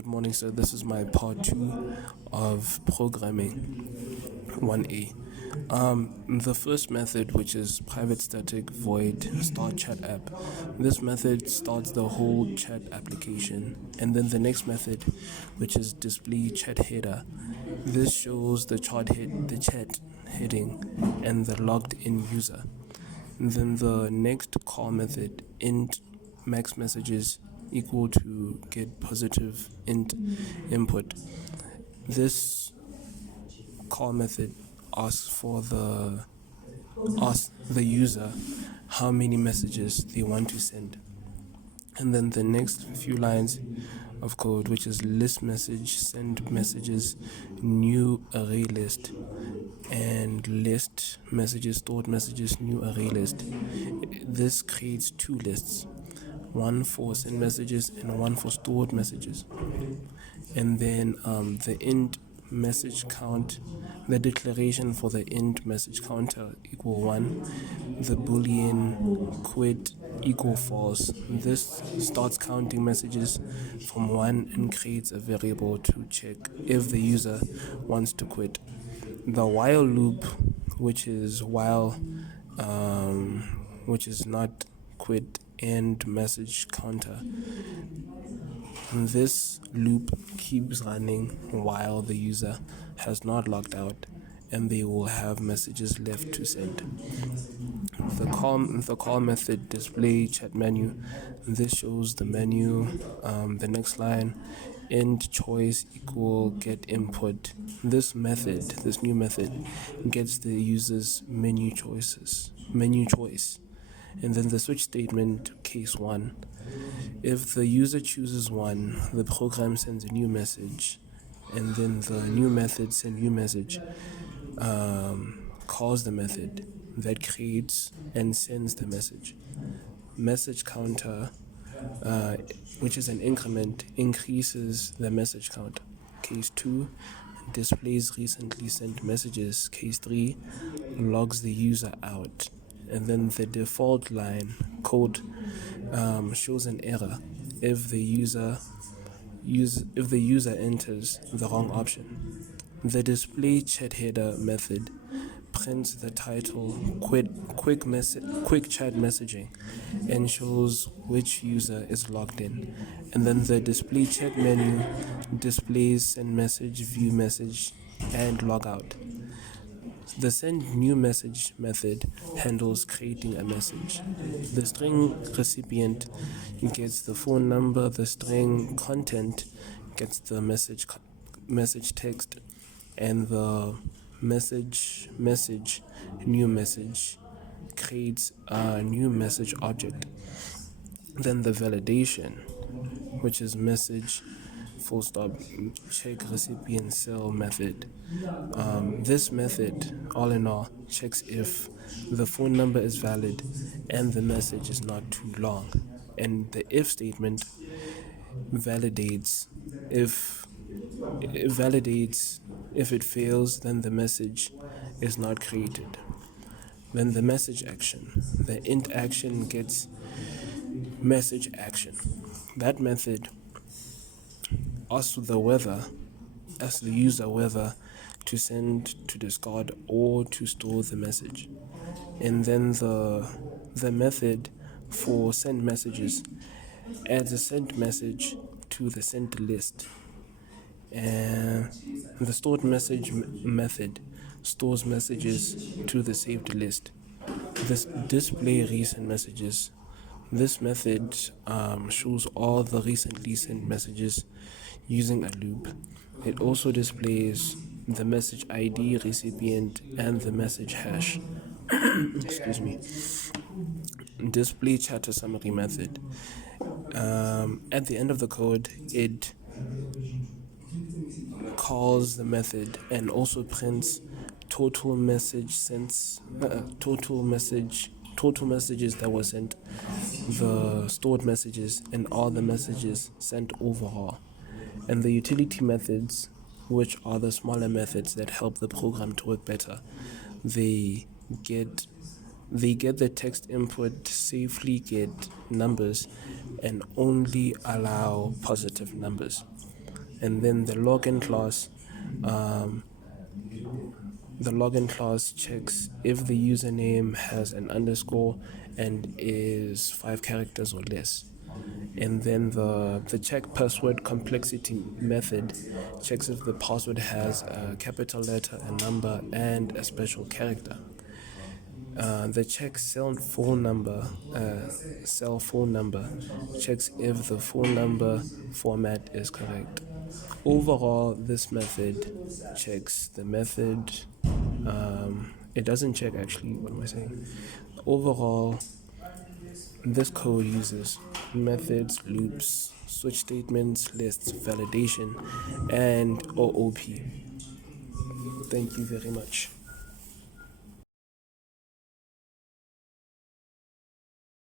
Good morning, sir. This is my part 2 of programming 1A. The first method, which is private static void start chat app, this method starts the whole chat application. And then the next method, which is display chat header, this shows the chat heading and the logged in user. And then the next call method, int max messages equal to get positive int input. This call method asks the user how many messages they want to send. And then the next few lines of code, which is list message, send messages, new array list, and list messages, stored messages, new array list. This creates two lists, one for send messages and one for stored messages. And then the int message count, the declaration for the int message counter equal 1, the boolean quit equal false. This starts counting messages from 1 and creates a variable to check if the user wants to quit. The while loop, which is which is not quit and message counter. This loop keeps running while the user has not logged out, and they will have messages left to send. The call method display chat menu. This shows the menu. The next line, end choice equal get input. This new method, gets the user's menu choice. And then the switch statement, case 1. If the user chooses 1, the program sends a new message, and then the new method send new message calls the method that creates and sends the message. Message counter, which is an increment, increases the message count. Case 2 displays recently sent messages. Case 3 logs the user out. And then the default line code shows an error if the user enters the wrong option. The display chat header method prints the title quick chat messaging and shows which user is logged in. And then the display chat menu displays send message, view message, and logout. The send new message method handles creating a message. The string recipient gets the phone number, the string content gets the message text, and the message new message creates a new message object. Then the validation, which is message full stop check recipient cell method. This method, all in all, checks if the phone number is valid and the message is not too long. And the if statement validates if it fails, then the message is not created. Then the message action, the int action gets message action. That method asks the user whether to send, to discard, or to store the message. And then the method for send messages adds a sent message to the sent list. And the stored message method stores messages to the saved list. This display recent messages. This method shows all the recently sent messages using a loop. It also displays the message ID, recipient, and the message hash. Excuse me. Display chatter summary method. At the end of the code, it calls the method and also prints total messages that were sent, the stored messages, and all the messages sent overall. And the utility methods, which are the smaller methods that help the program to work better, they get the text input, safely get numbers, and only allow positive numbers. And then the login class checks if the username has an underscore and is 5 characters or less. And then the check password complexity method checks if the password has a capital letter, a number, and a special character. The check cell phone number checks if the phone number format is correct. Overall, this method checks the method. It doesn't check actually. What am I saying? Overall, this code uses methods, loops, switch statements, lists, validation, and OOP. Thank you very much.